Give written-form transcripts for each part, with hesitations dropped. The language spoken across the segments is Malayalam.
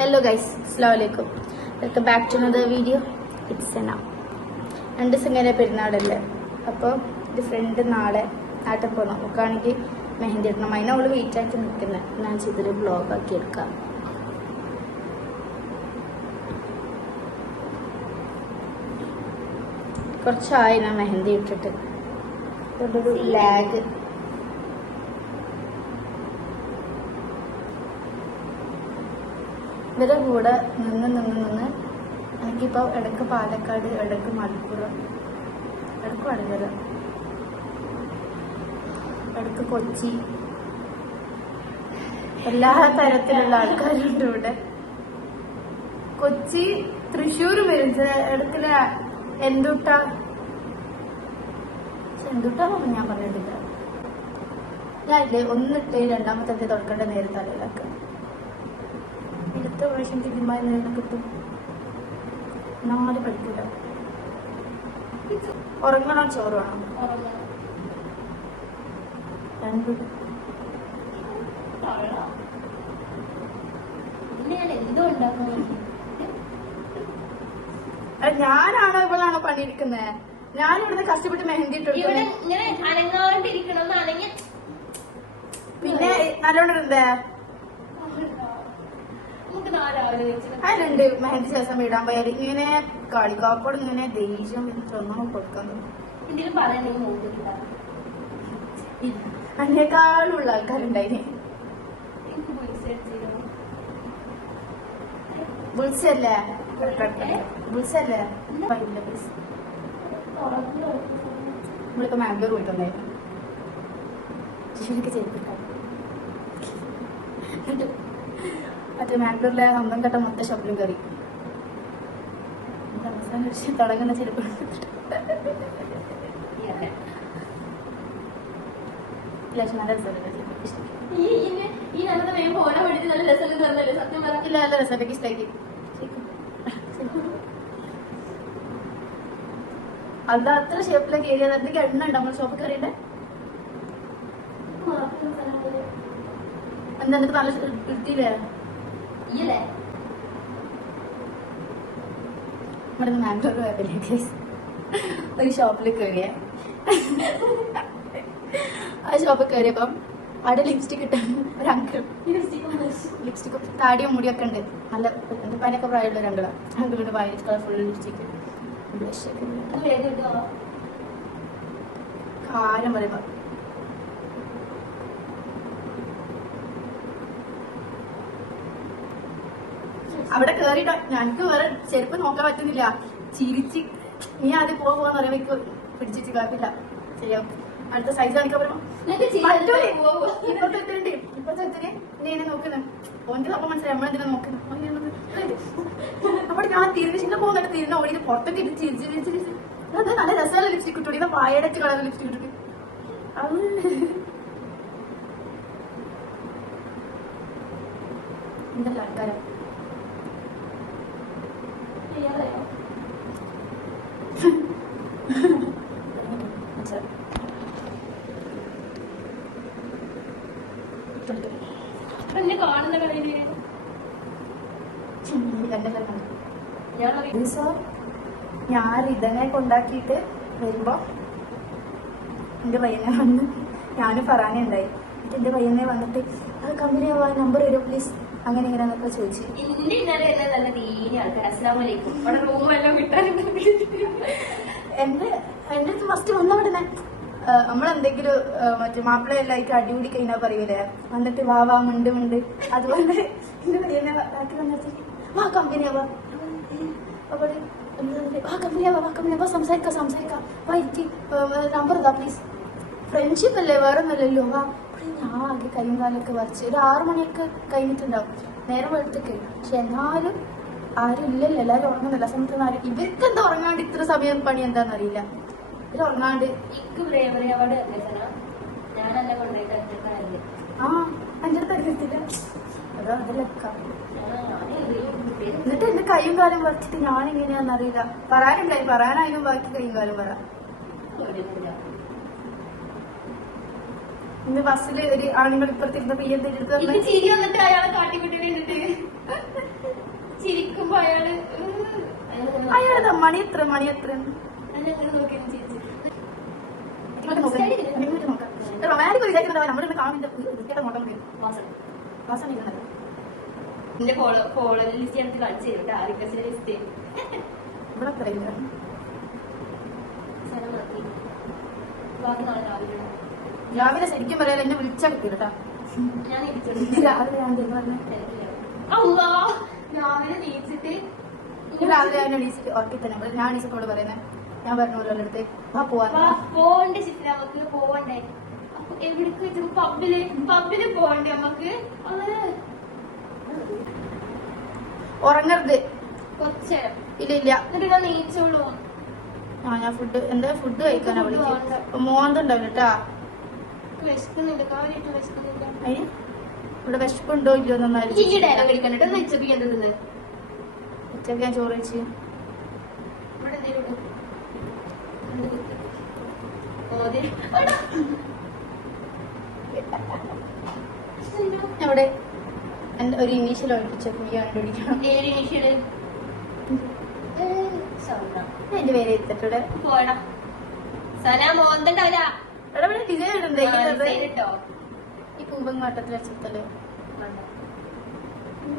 Hello guys, Assalamualaikum. Welcome back to another video. It's Sana. രണ്ട് ദിവസം പെരുന്നാളല്ലേ, അപ്പോൾ ഒരു ഫ്രണ്ട് നാളെ നാട്ടിൽ പോകണം. നമുക്കാണെങ്കിൽ മെഹന്തി ഇടണം. അതിനെ അവള് വെയിറ്റ് ആയിട്ട് നിൽക്കുന്നത്. ഞാൻ ചെയ്തൊരു ബ്ലോഗാക്കി എടുക്കാം. കുറച്ചായി ഞാൻ മെഹന്തി ഇട്ടിട്ട്. ഒരു ലാഗ്. ഇവരുടെ കൂടെ നിന്ന് എനിക്കിപ്പോൾ ഇടയ്ക്ക് പാലക്കാട്, ഇടയ്ക്ക് മലപ്പുറം, ഇടയ്ക്ക് വടകര, ഇടയ്ക്ക് കൊച്ചി, എല്ലാ തരത്തിലുള്ള ആൾക്കാരുണ്ട് ഇവിടെ. കൊച്ചി, തൃശ്ശൂർ വരും, ഇടയ്ക്കില് എന്തുട്ടാന്നൊന്നും ഞാൻ പറഞ്ഞിട്ടില്ല. ഞാനില്ലേ ഒന്നിട്ട് രണ്ടാമത്തെ തുടക്കേണ്ട നേരെ തലയിലാക്കുക. അടുത്ത പ്രാവശ്യം തിരുമായി നേരം കിട്ടും. 4 പഠിക്കൂല. ഉറങ്ങണോ ചോറ് വേണം? 2. ഞാനാണോ ഇവളാണോ പണിയെടുക്കുന്നത്? ഞാനിവിടുന്ന് കഷ്ടപ്പെട്ട് മെഹന്തി ഇട്ടിരിക്കുന്നത്. പിന്നെ നല്ലോണം എന്താ അതിലുണ്ട് മെഹന്തി ശേഷം ഇടാൻ പോയാൽ ഇങ്ങനെ കളിക്കാപ്പോട് ഇങ്ങനെ ദേഷ്യം ഒന്നും കൊടുക്കുന്നത്. അതിനേക്കാളുള്ള ആൾക്കാരുണ്ടായിന്. ബുൾസല്ലേ നമ്മളിപ്പോ മാംഗ്ലൂർ പോയിട്ടുണ്ടായിരുന്നു. മറ്റേ മാംഗ്ലൂരിലെ അമ്പൻകട്ട മൊത്തം ഷോപ്പിലും കയറി. അവസാനം ഒരു തുടങ്ങുന്ന ചെരുപ്പ് നല്ല രസമുണ്ട്. ഇഷ്ടാക്കി അത് അത്ര ഷേപ്പിലൊക്കെ ഏരിയ എന്തൊക്കെ എണ്ണ ഉണ്ട് നമ്മൾ ഷോപ്പിൽ കയറിയിട്ട്. എന്താ എന്നിട്ട് നല്ല എടുത്തില്ലേ? ഇവിടെ മാംഗ്ലൂർ പോയപ്പോഴേക്ക് ഒരു ഷോപ്പിൽ കയറിയ ആ ഷോപ്പിൽ കയറിയപ്പം അവിടെ ലിപ്സ്റ്റിക് ഇട്ട ഒരു അങ്കിൾ. ലിപ്സ്റ്റിക്കും താടിയും മുടിയൊക്കെ ഉണ്ട്. നല്ല പനൊക്കെ പ്രായമുള്ള ഒരു അങ്കിളുണ്ട്. വൈറ്റ് കളർ ഫുൾ ലിപ്സ്റ്റിക്, കാര്യം പറയുമ്പോ അവിടെ കേറിട്ടോ ഞങ്ങക്ക് വേറെ ചെരുപ്പ് നോക്കാൻ പറ്റുന്നില്ല. ചിരിച്ച് നീ ആദ്യം പോവാന്ന് പറയുമ്പോ പിടിച്ചിട്ട് കാട്ടില്ല. ശരിയാവും. അടുത്ത സൈസ് കാണിക്കാൻ പറയുമ്പോ ഇപ്പത്തെ നീ എന്നെ നോക്കുന്നത് ഓന്റെ അപ്പം മനസ്സിലായി നമ്മളെന്തിനാ നോക്കുന്നത്. അവിടെ ഞാൻ തിരിഞ്ഞ പോകുന്നിട്ട് തിരിഞ്ഞ ഓടി പുറത്തേക്ക് ഇട്ട് ചിരിച്ച് അത് നല്ല രസമുള്ള ലിപ്സ്റ്റിക് ഇട്ടു. വായടച്ച് കളർ ലിപ്സ്റ്റിക് ഇട്ടിട്ട് എന്തല്ല ആൾക്കാരാ. ഞാൻ ഇതനെ കൊണ്ടാക്കിയിട്ട് വരുമ്പോ എന്റെ പയ്യനെ വന്ന് ഞാനും ഫറാനെ ഉണ്ടായി. എന്നിട്ട് എന്റെ പയ്യനെ വന്നിട്ട് അത് കമ്പനി നമ്പർ തരുമോ പ്ലീസ്, അങ്ങനെ ഇങ്ങനെന്നൊക്കെ ചോദിച്ചു. എന്റെ അടുത്ത് ഫസ്റ്റ് വന്ന ഉടനെ നമ്മളെന്തെങ്കിലും മറ്റേ മാപ്പിളയെല്ലാം അടികൂടി കഴിഞ്ഞാൽ പറയൂലേ, വന്നിട്ട് വാ മുണ്ട് അതുകൊണ്ട് എന്റെ പയ്യനെ ബാക്കി വന്നിട്ട് വാ കമ്പനിയാവാ കമ്പനിയാവാ സംസാരിക്കാം വാ ഇരിക്കി നമ്പർ ഇതാ പ്ലീസ്. ഫ്രണ്ട്ഷിപ്പ് അല്ലേ, വേറെ ഒന്നുമല്ലല്ലോ. വാ ഞാൻ ആകെ കൈയും കാലൊക്കെ വരച്ച് ഒരു 6 മണിയൊക്കെ കഴിഞ്ഞിട്ടുണ്ടാവും നേരം വെളുത്തേക്ക്. പക്ഷെ എന്നാലും ആരും ഇല്ലല്ലോ, എല്ലാവരും ഉറങ്ങുന്നില്ല. സമയത്ത് ആരും ഇവർക്ക് എന്താ ഉറങ്ങാണ്ട് ഇത്ര സമയം പണി എന്താണെന്നറിയില്ല. ഇവർ ഉറങ്ങാണ്ട് എൻ്റെ അടുത്ത് അറിയത്തില്ല. അതോ അതിലൊക്കെ എന്നിട്ട് എന്റെ കൈയും കാലം വരച്ചിട്ട് ഞാനെങ്ങനെയാന്നറിയില്ല. പറയാനായാലും ബാക്കി കൈയും കാലം പറ. ഇന്ന് ബസ്സിൽ ഒരു ആണുങ്ങൾ ഇപ്പുറത്തിരുന്ന പയ്യൻ എടുത്ത് ചിരി വന്നിട്ട് അയാളെ കാട്ടിക്കുട്ടി മണി എത്ര റൊമാൻറ്റിക് വിചാരിക്കുന്നത് നമ്മളിന്ന് കാണുന്ന വൃത്തിയുടെ നോട്ടം വാസന ഇരുന്നത് എന്റെ ഫോളോ ലിസ്റ്റ് എടുത്ത് കാണിച്ചു തരും റിക്വസ്റ്റ് ലിസ്റ്റ് ഇവിടെ പറയുക ബാക്കി നാളെ രാവിലെ രാവിലെ ശരിക്കും പറയാൻ എന്നെ വിളിച്ചാൽ കിട്ടില്ല കേട്ടോ. ഞാൻ രാവിലെ ഞാൻ രാവിലെ നീച്ചിട്ട് രാവിലെ ഞാൻ എണീച്ചിട്ട് ഉറക്കി തന്നെ ഞാൻ എണീച്ചപ്പോട് പറയുന്നത് ഞാൻ പറഞ്ഞു ഓരോരുടെ അടുത്ത് പോവണ്ടേ ചിത്ര നമുക്ക് പോവണ്ടേ എവിടേക്ക് വെച്ചു പബ്ബില് പോവണ്ടേ നമുക്ക് ഉറങ്ങരുത് കുറച്ചേരം ഇല്ല ഇല്ല എന്നിട്ട് ഞാൻ നീച്ചോളൂ ഞാൻ ഫുഡ് കഴിക്കാനാ വിളിക്കും മോന്തുണ്ടാവില്ല കേട്ടാ വിശക്കുന്നില്ല കാര്യമായിട്ട് വിശക്കുന്നില്ല അതിന് ഇവിടെ വിശപ്പുണ്ടോ ഇല്ലയോ എന്നൊന്നും ഡയലോഗ് അടിക്കണ്ടിട്ട് ഉച്ചപ്പിക്കേണ്ടത് ഉച്ചക്ക് ഞാൻ ചോറ് വെച്ച് ഇവിടെ എന്തെങ്കിലും അവിടെ എന്റെ ഒരു ഇനീഷ്യൽ ഒഴിപ്പിച്ചപ്പോ ഈ കണ്ടുപിടിക്കണം എന്റെ പേര് എത്തിട്ടൂടെ പോടാ സന മോന്തണ്ടാവില്ല ഇവിടെ ഡിസൈൻ ഇടണ്ടേ കേട്ടോ ഈ പൂവങ്ങാട്ടത്തിൽ വെച്ചിട്ടല്ലേ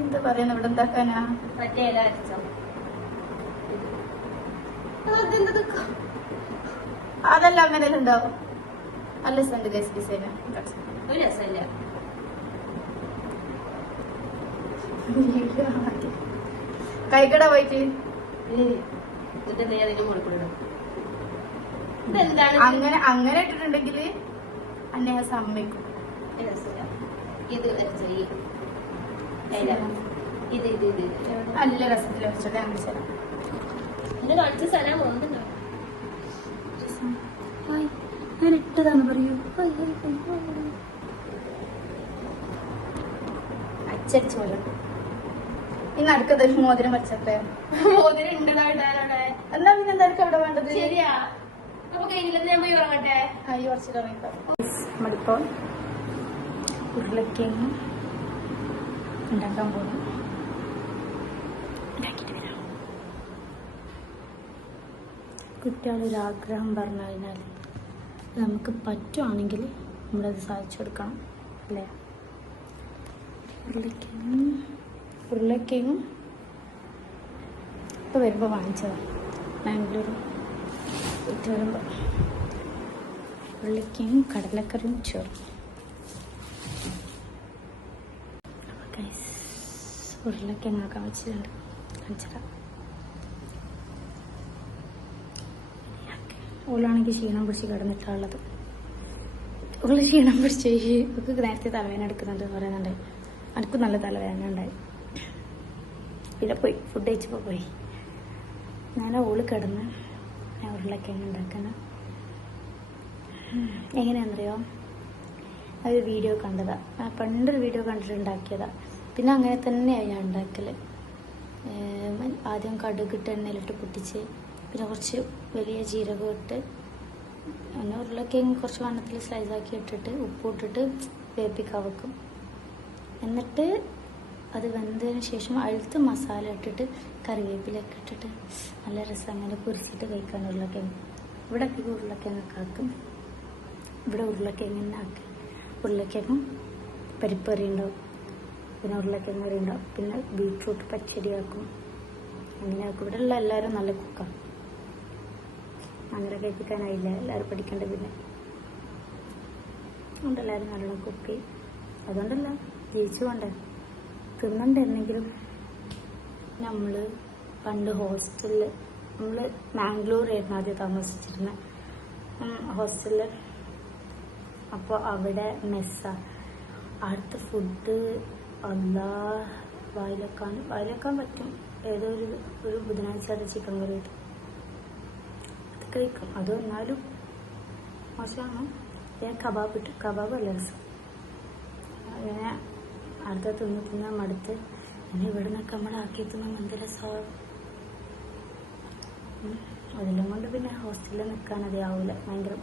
എന്താ പറയുന്നത് ഇവിടെ എന്താക്കാനാ മറ്റേ ഇല അരച്ചോ അതല്ല അങ്ങനെ ഉണ്ടാവും നല്ല സെന്റ് ഗൈസ് ഡിസൈൻ ഒരു രസമില്ല കൈകട പോയിട്ട് ഇതെന്താണ് അങ്ങനെ ഇട്ടിട്ടുണ്ടെങ്കിൽ അന്നെ സമ്മതിക്കും രസമില്ല ഇത് അരച്ചോ ഇത് നല്ല രസത്തിൽ വെച്ചിട്ട് ഞാൻ വിളിച്ചത് ഇത് കാണിച്ച സ്ഥലം മോന്തുണ്ടോ ഞാൻ ഇട്ടതാന്ന് പറയൂ അച്ചടിച്ചു പോലെ ഇന്ന് അടുക്കതൊരു മോതിരം വെച്ചട്ടെ മോതിരം ഉണ്ടോടെ എന്നാ പിന്നെ എന്തായിരിക്കും അവിടെ വേണ്ടത് ശരിയാ അപ്പൊ കഴിഞ്ഞില്ല ഞാൻ പോയി ഉറങ്ങട്ടെ അയ്യോ കുറച്ചിട്ട് നമ്മളിപ്പോ ഉരുളക്കിഴങ്ങ് ഉണ്ടാക്കാൻ പോകും കുട്ടികളൊരാഗ്രഹം പറഞ്ഞു കഴിഞ്ഞാൽ നമുക്ക് പറ്റുവാണെങ്കിൽ നമ്മളത് സാധിച്ചു കൊടുക്കണം അല്ലേ ഉരുളക്കിഴങ്ങും ഇപ്പോൾ വരുമ്പോൾ വാങ്ങിച്ചതാണ് ബാംഗ്ലൂർ ഇട്ട് വരുമ്പോൾ ഉരുളക്കിഴങ്ങും കടലക്കറിയും ചേർക്കും ഉരുളക്കിഴങ്ങാക്കാൻ വെച്ചിട്ടുണ്ട് കാണിച്ചിടാം ഓളാണെങ്കിൽ ക്ഷീണം പിടിച്ച് കിടന്നിട്ടുള്ളത് ഓള് ക്ഷീണം പിടിച്ച് ഒക്കെ നേരത്തെ തലവേദന എടുക്കുന്നുണ്ട് പറയുന്നുണ്ട് എനിക്കും നല്ല തലവേദന ഉണ്ടായി പിന്നെ പോയി ഫുഡ് കഴിച്ചപ്പോൾ പോയി ഞാൻ ഓള് കിടന്ന് ഞാൻ ഉരുളക്കിഴങ്ങ് ഉണ്ടാക്കണം എങ്ങനെയാണെന്നറിയോ അതൊരു വീഡിയോ കണ്ടതാണ് പണ്ടൊരു വീഡിയോ കണ്ടിട്ട് ഉണ്ടാക്കിയതാണ് പിന്നെ അങ്ങനെ തന്നെയാണ് ഞാൻ ഉണ്ടാക്കൽ ആദ്യം കടുകിട്ട് എണ്ണയിലിട്ട് പൊട്ടിച്ച് പിന്നെ കുറച്ച് വലിയ ജീരകം ഇട്ട് പിന്നെ ഉരുളക്കിഴങ്ങ് കുറച്ച് വണ്ണത്തിൽ സ്ലൈസാക്കി ഇട്ടിട്ട് ഉപ്പ് ഇട്ടിട്ട് വേപ്പിക്കാൻ വെക്കും എന്നിട്ട് അത് വെന്തതിന് ശേഷം അഴുത്ത് മസാല ഇട്ടിട്ട് കറിവേപ്പിലൊക്കെ ഇട്ടിട്ട് നല്ല രസം അങ്ങനെ പൊരിച്ചിട്ട് കഴിക്കാൻ ഉരുളക്കിഴങ്ങ് ഇവിടെ ഉരുളക്കിഴങ്ങൊക്കെ ആക്കും ഇവിടെ ഉരുളക്കിഴങ്ങ് തന്നെ ആക്കി ഉരുളക്കിഴങ്ങും പരിപ്പറി ഉണ്ടാവും പിന്നെ ഉരുളക്കിഴങ്ങ് കറി ഉണ്ടാവും പിന്നെ ബീട്രൂട്ട് പച്ചടി ആക്കും അങ്ങനെ ആക്കും ഇവിടെ ഉള്ള എല്ലാവരും നല്ല കുക്കാണ് അങ്ങനെ കഴിപ്പിക്കാനായില്ല എല്ലാവരും പഠിക്കേണ്ട പിന്നെ അതുകൊണ്ട് എല്ലാവരും നല്ലോണം കുക്ക് ചെയ്യും അതുകൊണ്ടല്ല ജയിച്ചു കൊണ്ടേ തിന്നണ്ടെന്നെങ്കിലും നമ്മൾ പണ്ട് ഹോസ്റ്റലിൽ നമ്മൾ മാംഗ്ലൂരായിരുന്നു ആദ്യം താമസിച്ചിരുന്നത് ഹോസ്റ്റലിൽ അപ്പോൾ അവിടെ മെസ്സാണ് അടുത്ത ഫുഡ് അല്ലാ വായിലെക്കാൻ പറ്റും ഏതോ ഒരു ബുധനാഴ്ച അത് ചിക്കൻ കറി കിട്ടും അത് കഴിക്കും അത് എന്നാലും മോശമാണ് ഞാൻ കബാബ് ഇട്ടു കബാബ് അല്ല രസം അങ്ങനെ അടുത്ത തിന്ന് മടുത്ത് പിന്നെ ഇവിടെ നിന്നൊക്കെ നമ്മളാക്കി എത്തുമ്പോൾ എന്ത് രസമാണ് അതെല്ലാം കൊണ്ട് പിന്നെ ഹോസ്റ്റലിൽ നിൽക്കാൻ അതാവില്ല ഭയങ്കര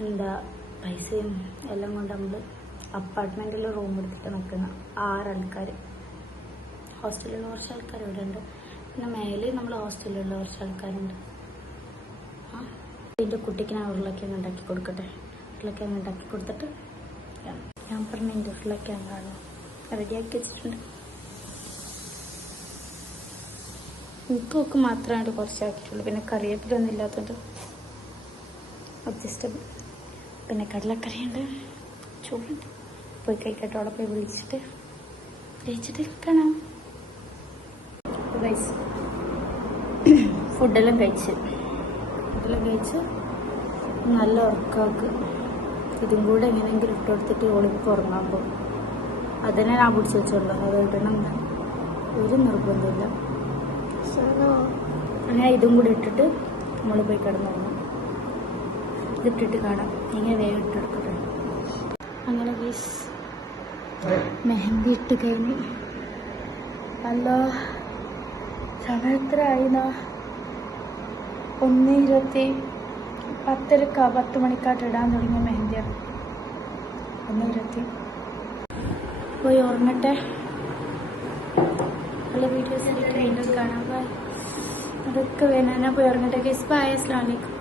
എന്താ പൈസയും എല്ലാം കൊണ്ട് നമ്മൾ അപ്പാർട്ട്മെൻറ്റിൽ റൂം എടുത്തിട്ട് നിൽക്കുന്ന 6 ആൾക്കാർ ഹോസ്റ്റലിൽ കുറച്ച് ആൾക്കാർ ഇവിടെ ഉണ്ട് പിന്നെ മേലെ നമ്മൾ ഹോസ്റ്റലിലുള്ള കുറച്ച് ആൾക്കാരുണ്ട്. എൻ്റെ കുട്ടിക്ക് ഞാൻ ഉരുളക്കിഴങ്ങ് ഉണ്ടാക്കി കൊടുക്കട്ടെ. ഉരുളക്കിഴങ്ങ് ഉണ്ടാക്കി കൊടുത്തിട്ട് ഞാൻ പറഞ്ഞ എൻ്റെ ഉരുളക്കിഴങ്ങ് കാണും റെഡിയാക്കി വെച്ചിട്ടുണ്ട്. എനിക്കൊക്കെ മാത്രമായിട്ട് കുറച്ചാക്കിയിട്ടുള്ളൂ. പിന്നെ കറിവേപ്പിലൊന്നും ഇല്ലാത്തതുകൊണ്ട് അഡ്ജസ്റ്റബിൾ. പിന്നെ കടലക്കറിയുണ്ട്, ചോറുണ്ട്. പോയി കഴിക്കട്ടെ. അവിടെ പോയി വിളിച്ചിട്ട് കാണാം. ഗൈസ് ഫുഡെല്ലാം കഴിച്ച് നല്ല ഉറക്കമാക്ക്. ഇതും കൂടെ എങ്ങനെയെങ്കിലും ഇട്ട് കൊടുത്തിട്ട് ഓളിപ്പോൾ ഉറങ്ങാൻ പോകും. അതിനെ ഞാൻ പിടിച്ച് വെച്ചോളൂ. അത് ഇടണം ഒരു നിർബന്ധമില്ല. അങ്ങനെ ഇതും കൂടെ ഇട്ടിട്ട് നമ്മൾ പോയി കിടന്നുറങ്ങും. ഇതിട്ടിട്ട് കാണാം. ഇങ്ങനെ വേഗം ഇട്ടെടുക്കട്ടെ. അങ്ങനെ ഗൈസ് മെഹന്തി ഇട്ട് കഴിഞ്ഞു. അല്ല സമയം എത്ര ആയിന്നാ? 1:20. 10 മണിക്കാട്ട് ഇടാൻ തുടങ്ങിയ മെഹന്തിയാണ്. 1:20. പോയി ഉറങ്ങട്ടെ. നല്ല വീഡിയോസ് വീണ്ടും കാണാം. ബൈ. അതൊക്കെ വേണം. ഞാൻ പോയി ഉറങ്ങട്ടെ ഗൈസ്. ബൈ. അസ്സലാമു അലൈക്കും.